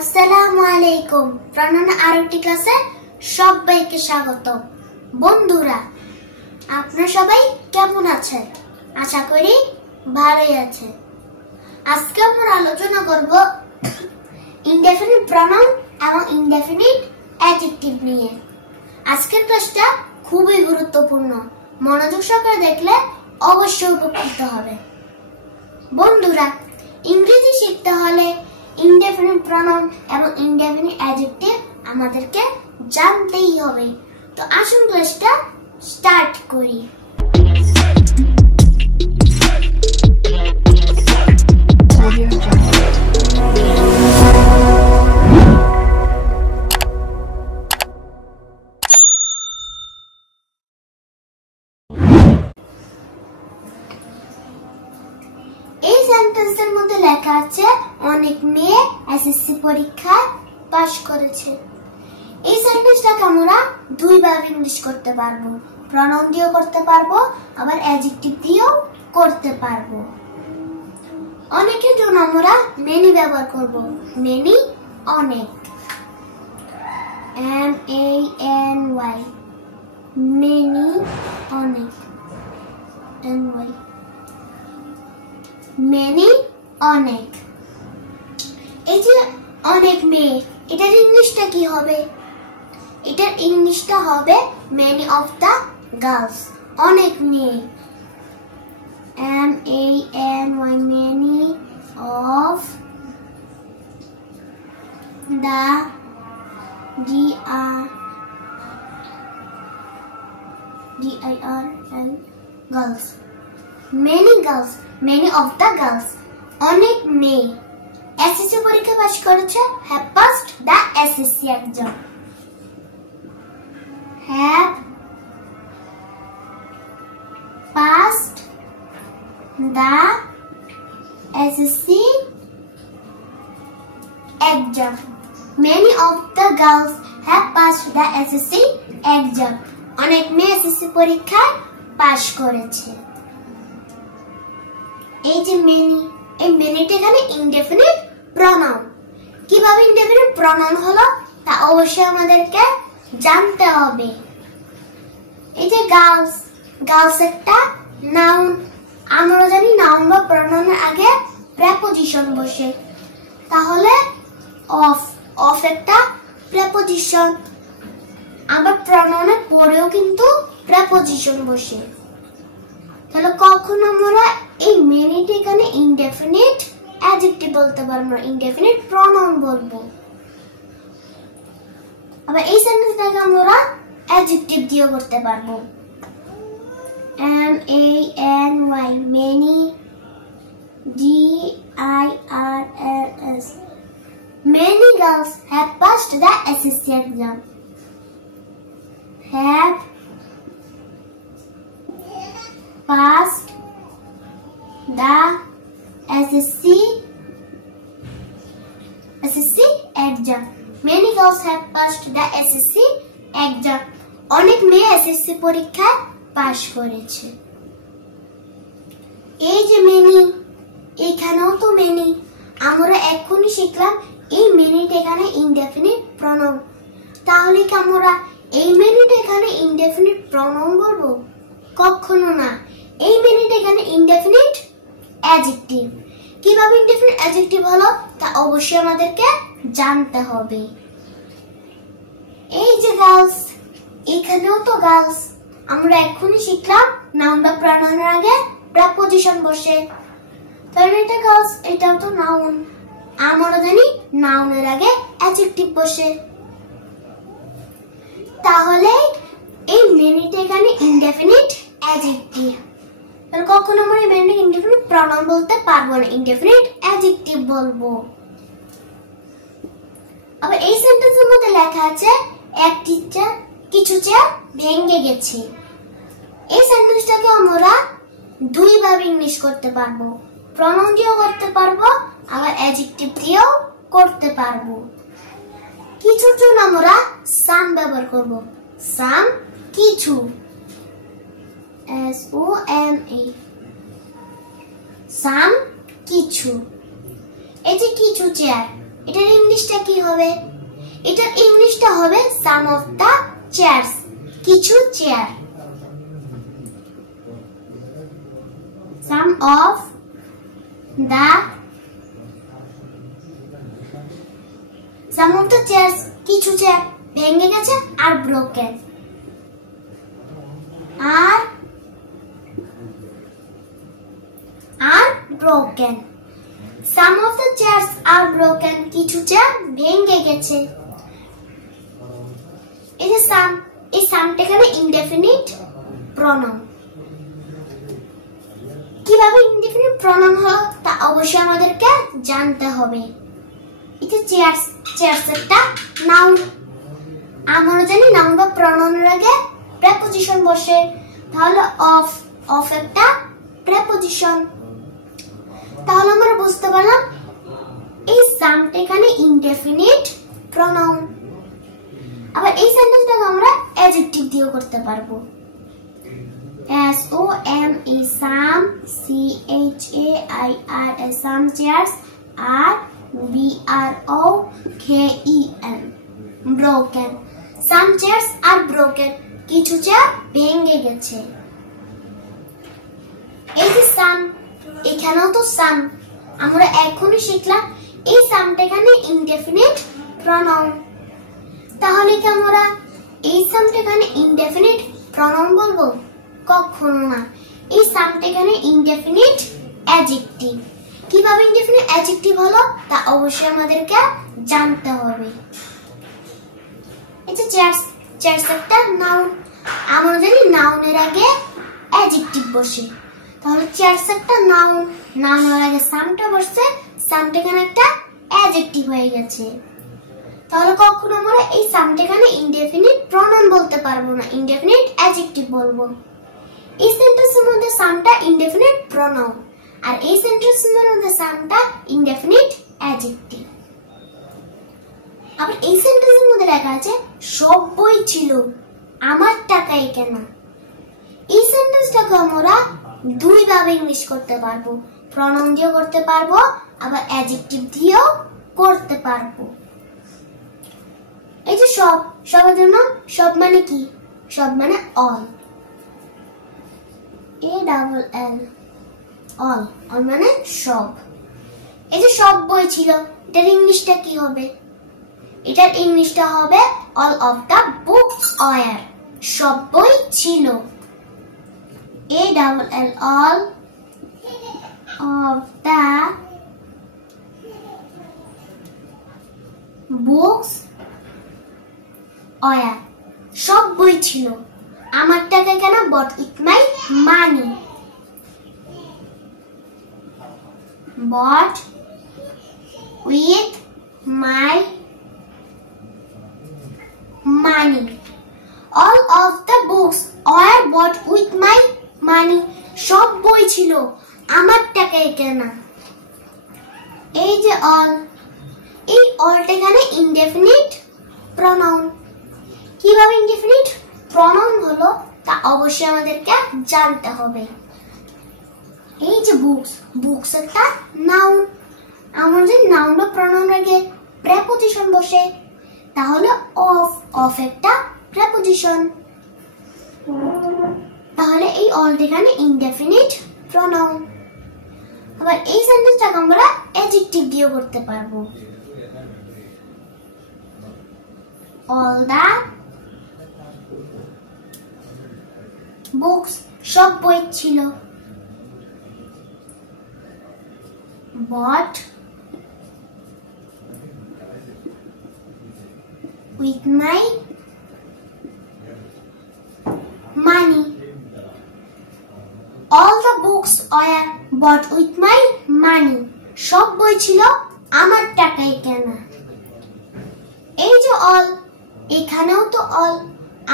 আসসালামু আলাইকুম। প্রণয়ন আরটি ক্লাসে সবাইকে স্বাগত। বন্ধুরা, আপনারা সবাই কেমন আছেন? আশা করি ভালোই আছেন। আজকে আমরা আলোচনা করব ইনডেফিনিট প্রনাউন এবং ইনডেফিনিট অ্যাডজেক্টিভ নিয়ে। আজকের ক্লাসটা খুবই গুরুত্বপূর্ণ, মনোযোগ সহকারে দেখলে অবশ্যই উপকৃত হবে। বন্ধুরা, ইংরেজি শিখতে হলে ইনডেফিনিট প্রনাউন এবং ইনডেফিনিট অ্যাডজেক্টিভ আমাদেরকে জানতেই হবে। তো আসুন ক্লাসটা স্টার্ট করি। এই সেন্টেন্সের মধ্যে লেখা আছে অনেক মেয়ে এসএসসি পরীক্ষায় পাশ করেছে। এই সেন্টেন্সটাকে আমরা দুই ভাবে ইংলিশ করতে পারবো, প্রনাউন দিয়েও করতে পারবো, আবার অ্যাডজেক্টিভ দিয়েও করতে পারবো। অনেকের জন্য আমরা মেনি ব্যবহার করব। মেনি, অনেক, MANY, মেনি, অনেক, NY, মেনি, অনেক। এই যে অনেক মেয়ে, এটার ইংলিশটা কি হবে? এটার ইংলিশটা হবে মেনি অফ দ্য গার্লস, অনেক মেয়ে, MANY, many of the girls, many girls, many of the girls, অনেক মেয়ে এসএসসি পরীক্ষা পাস করেছে, have passed the SSC exam, have passed the SSC exam. Many of the girls have passed the SSC exam. অনেক মেয়ে SSC পরীক্ষায় pass করেছে। এই যে মেনি, এই মেনিটা এখানে ইনডেফিনিট প্রনাউন। কিভাবে ইনডেফিনিট প্রনাউন হলো তা অবশ্যই আমাদেরকে জানতে হবে। এই যে গার্লস, গার্লস একটা নাউন। আমরা জানি নাউন বা প্রনাউনের আগে প্রেপোজিশন বসে, তাহলে অফ একটা প্রেপোজিশন, আবার প্রনাউনের পরেও কিন্তু প্রেপোজিশন বসে। তাহলে কখন আমরা এই মেনিটা এখানে ইনডেফিনিট অ্যাডজেক্টিভ বলতে পারবো না, ইনডেফিনিট প্রনাউন বলবো। আবার এই সেন্টেন্সটাকে আমরা অ্যাডজেক্টিভ দিয়েও করতে পারবো। MANY, many, GIRLS, many girls have passed the SSC exam. Have passed the SSC exam. Many girls have passed the SSC exam. অনেক মেয়ে এসএসসি পরীক্ষায় পাশ করেছে। এই যে মেনি, এখানেও তো মেনি। আমরা এখনই শিখলাম এই মেনিটা এখানে ইনডেফিনিট প্রনাউন। তাহলে কি আমরা এই মেনিটা এখানে ইনডেফিনিট প্রনাউন বলবো? কখনো না। এই মেনিটা এখানে ইনডেফিনিট অ্যাডজেক্টিভ। কিভাবে ইনডেফিনিট অ্যাডজেক্টিভ হলো তা অবশ্যই আমাদেরকে জানতে হবে। এই যে গার্লস, এখানেও তো গার্লস। আমরা এখনই শিখলাম নাউন বা প্রনাউনের আগে প্রেপোজিশন বসে। তাহলে এটা গার্লস, এটাও তো নাউন। আমরা জানি নাউনের আগে অ্যাডজেক্টিভ বসে। তাহলে এই মেনিটা এখানে ইনডেফিনিট অ্যাডজেক্টিভ। তাহলে কখন আমরা এই মেনিটা ইনডেফিনিট প্রনাউন বলতে পারবো না, ইনডেফিনিট অ্যাডজেক্টিভ বলবো। আবার এই সেন্টেন্সের মধ্যে লেখা আছে এক টিচার কিছু চেয়ার ভেঙে গেছে। এই সেন্টেন্সটাকে আমরা দুই ভাবে ইংলিশ করতে পারবো, প্রনাউন দিয়েও করতে পারবো, আবার অ্যাডজেক্টিভ দিয়েও করতে পারবো। কিছুর জন্য আমরা সাম ব্যবহার করব। সাম, কিছু, SOME, সাম, কিছু। এই যে কিছু চেয়ার, এটার ইংলিশটা কি হবে? এটার ইংলিশটা হবে সাম অফ দা চেয়ারস, কিছু চেয়ার। সাম অফ দা চেয়ারস, কিছু চেয়ার ভেঙে গেছে আর broken, broken. Some of the chairs are broken. কিছু চেয়ার ভেঙে গেছে। এই যে সাম, এই সামটা এখানে ইনডেফিনিট প্রনাউন। কিভাবে ইনডেফিনিট প্রনাউন হলো তা অবশ্যই আমাদেরকে জানতে হবে। এই যে চেয়ারস, চেয়ারস একটা নাউন। আমরা জানি নাউন বা প্রনাউনের আগে প্রেপোজিশন বসে, তাহলে অফ একটা প্রেপোজিশন। তাহলে আমরা বুঝতে পারলাম এই সামটা এখানে ইনডেফিনিট প্রনাউন। আবার এই সেন্টেন্সটাকে আমরা অ্যাডজেক্টিভ দিয়েও করতে পারবো। SOME সাম, CHAIR সাম চেয়ারস, আর BROKEN ব্রোকেন। সাম চেয়ারস আর ব্রোকেন, কিছু চেয়ার ভেঙে গেছে। এই যে সাম, এখানেও তো সাম, আমরা এখনই শিখলাম এই সামটা এখানে ইনডেফিনিট প্রনাউন। তাহলে কি আমরা এই সামটা এখানে ইনডেফিনিট প্রনাউন বলবো? কখনো না। এই সামটা এখানে ইনডেফিনিট অ্যাডজেক্টিভ। কিভাবে ইনডেফিনিট অ্যাডজেক্টিভ হলো তা অবশ্যই আমাদেরকে জানতে হবে। এই যে চেয়ারস, চেয়ারস একটা নাউন। আমরা জানি নাউনের আগে অ্যাডজেক্টিভ বসে, তাহলে চেয়ারস একটা নাউন, নাউনের আগে সামটা বসছে, সামটা এখানে একটা অ্যাডজেক্টিভ হয়ে গেছে। তাহলে কখনো আমরা এই সামটা এখানে ইনডেফিনিট প্রনাউন বলতে পারবো না, ইনডেফিনিট অ্যাডজেক্টিভ বলবো। এই সেন্টেন্সের মধ্যে সামটা ইনডেফিনিট প্রনাউন, আর এই সেন্টেন্সের মধ্যে সামটা ইনডেফিনিট অ্যাডজেক্টিভ। আবার এই সেন্টেন্সের মধ্যে লেখা আছে সব বই ছিল, আমার টাকায় কেন। এই সেন্টেন্সটাকে আমরা দুই ভাবে ইংলিশ করতে পারবো, প্রনাউন দিয়েও করতে পারবো, আবার অ্যাডজেক্টিভ দিয়েও করতে পারবো। এই যে সব, সবার জন্য সব মানে কি? সব মানে অল, ALL, অল, অল মানে সব। এই যে সব বই ছিল, এটার ইংলিশটা কি হবে? এটার ইংলিশটা হবে all of the books were, সব বই ছিল। ALL, all of the books were, সব বই ছিল। আমার টাকা কেন? bought with my money, bought with my money. All of the books were bought with my money. সব বই ছিল আমার টাকায় কেনা। এই যে অল, এই অলটা এখানে ইনডেফিনিট প্রনাউন। কিভাবে ইনডেফিনিট প্রনাউন হলো তা অবশ্যই আমাদেরকে জানতে হবে। এই যে বুকস, বুকস একটা নাউন। আমরা যদি নাউন বা প্রনাউন আগে প্রেপোজিশন বসে, তাহলে অফ একটা প্রেপোজিশন। তাহলে এই অলটা এখানে ইনডেফিনিট প্রনাউন। আবার এই সেন্টেন্সটাকে আমরা অ্যাডজেক্টিভ দিয়েও করতে পারবো। অল দা বুকস, সব বই ছিল। bought with my money. All the books were bought with my money. সব বই ছিল আমার টাকায় কেনা। এই যে অল, এখানেও তো অল।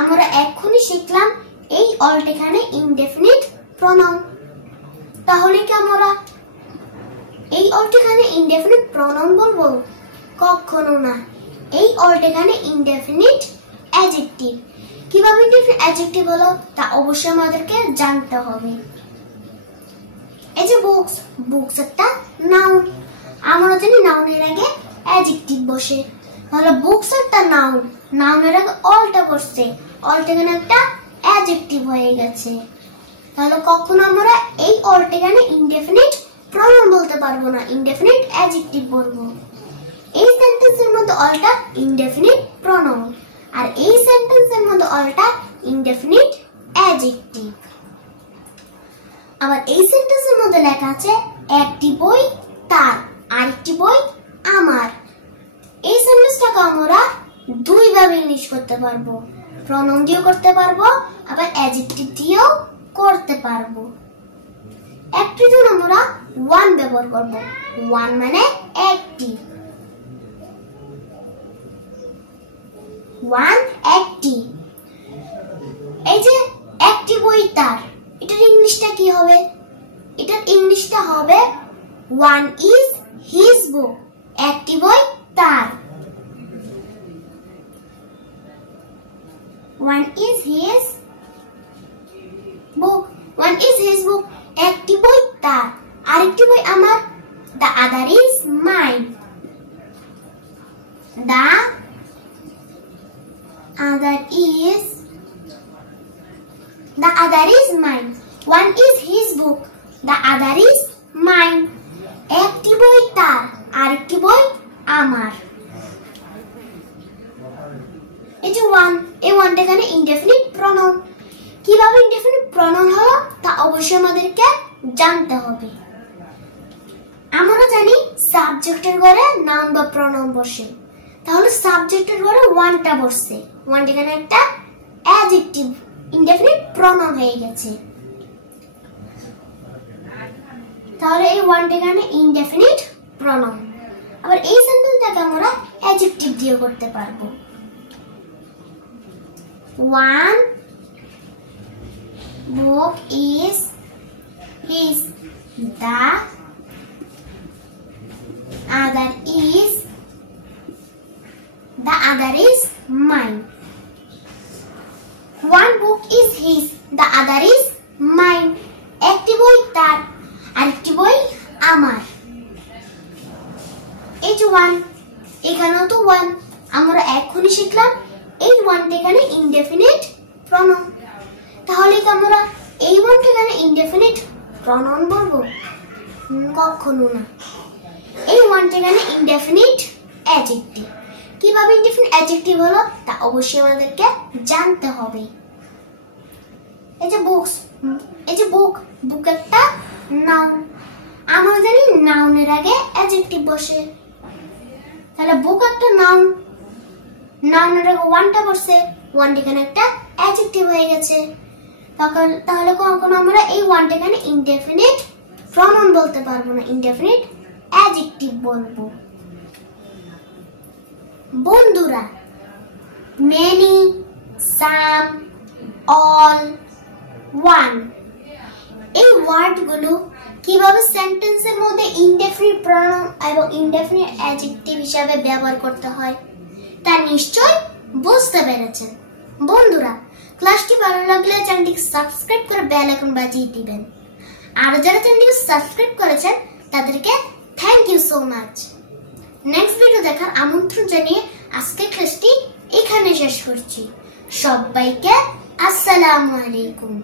আমরা এখনই শিখলাম এই অলটা এখানে ইনডেফিনিট প্রনাউন। তাহলে কি আমরা এই অলটা এখানে ইনডেফিনিট প্রনাউন বলবো? কখনো না। এই অলটা এখানে ইনডেফিনিট অ্যাডজেক্টিভ। কিভাবে ইনডেফিনিট অ্যাডজেক্টিভ হলো তা অবশ্যই আমাদেরকে জানতে হবে। এই যে বুকস, বুকস একটা নাউন। আমরা জানি নাউনের আগে অ্যাডজেক্টিভ বসে। তাহলে বুকস একটা নাউন, নাউনের আগে অলটা বসছে, অলটা এখানে একটা অ্যাডজেক্টিভ হয়ে গেছে। তাহলে কখনো আমরা এই অলটা এখানে ইনডেফিনিট প্রনাউন বলতে পারবো না, ইনডেফিনিট অ্যাডজেক্টিভ বলবো। এই সেন্টেন্সের মধ্যে অলটা ইনডেফিনিট প্রনাউন, আর এই সেন্টেন্সের মধ্যে অলটা ইনডেফিনিট অ্যাডজেক্টিভ। আবার এই সেন্টেন্সের মধ্যে লেখা আছে একটি বই তার, আরেকটি বই আমার। এই সেন্টেন্সটাকে আমরা দুই ভাবে ইংলিশ করতে পারবো, প্রনাউন দিয়েও করতে পারবো, আবার অ্যাডজেক্টিভ দিয়েও করতে পারবো। একটির জন্য আমরা ওয়ান ব্যবহার করব, ওয়ান মানে একটি, ওয়ান একটি। এই যে একটি বই তার, এটার ইংলিশটা কি হবে? এটার ইংলিশটা হবে ওয়ান ইজ হিজ বুক, একটি বই তার, one is his book, one is his book, একটি বই তার, আরেকটি বই আমার, the other is mine, the other is, the other is mine, one is his book, the other is mine, একটি বই তার, আরেকটি বই আমার। এই যে ওয়ান, এই ওয়ানটা এখানে ইনডেফিনিট প্রনাউন। কিভাবে ইনডেফিনিট প্রনাউন হলো তা অবশ্যই আমাদেরকে জানতে হবে। আমরা জানি সাবজেক্টের ঘরে নাউন বা প্রনাউন বসে, তাহলে সাবজেক্টের ঘরে ওয়ানটা বসছে, ওয়ানটা এখানে একটা অ্যাডজেক্টিভ ইনডেফিনিট প্রনাউন হয়ে গেছে। তাহলে এই ওয়ানটা এখানে ইনডেফিনিট প্রনাউন। আবার এই সেন্টেন্সটাকে আমরা অ্যাডজেক্টিভ দিয়ে করতে পারবো। One book is his, the other is, the other is mine, one book is his, the other is mine, একটি বই তার, আরেকটি বই আমার। এই যে ওয়ান, এখানেও তো ওয়ান, আমরা এখনই শিখলাম এই ওয়ানটা এখানে ইনডেফিনিট প্রনাউন। তাহলে কি আমরা এই ওয়ানটা এখানে ইনডেফিনিট প্রনাউন বলবো? কখনো না। এই ওয়ানটা এখানে ইনডেফিনিট অ্যাডজেক্টিভ। কিভাবে ইনডেফিনিট অ্যাডজেক্টিভ হলো তা অবশ্যই আমাদেরকে জানতে হবে। এই যে বুকস, এই যে বুক, বুক একটা নাউন। আমরা জানি নাউনের আগে অ্যাডজেক্টিভ বসে, তাহলে বুক একটা নাউন, নাউনের আগে ওয়ানটা বসে, ওয়ানটা এখানে একটা অ্যাডজেক্টিভ হয়ে গেছে। তাহলে কখনো আমরা এই ওয়ানটা এখানে ইনডেফিনিট প্রনাউন বলতে পারবো না, ইনডেফিনিট অ্যাডজেক্টিভ বলবো। বন্ধুরা, মেনি, সাম, অল, ওয়ান, এই ওয়ার্ডগুলো কিভাবে সেন্টেন্সের মধ্যে ইনডেফিনিট প্রনাউন এবং ইনডেফিনিট অ্যাডজেক্টিভ হিসাবে ব্যবহার করতে হয় তা নিশ্চয় বুঝতে পেরেছেন। বন্ধুরা, ক্লাসটি ভালো লাগলে চ্যানেলটিকে সাবস্ক্রাইব করে বেল আইকন বাজিয়ে দিবেন। আর যারা চ্যানেলটিকে সাবস্ক্রাইব করেছেন তাদেরকে thank you so much. Next video দেখার আমন্ত্রণ জানিয়ে আজকের ক্লাসটি এখানে শেষ করছি। সবাইকে আসসালামু আলাইকুম।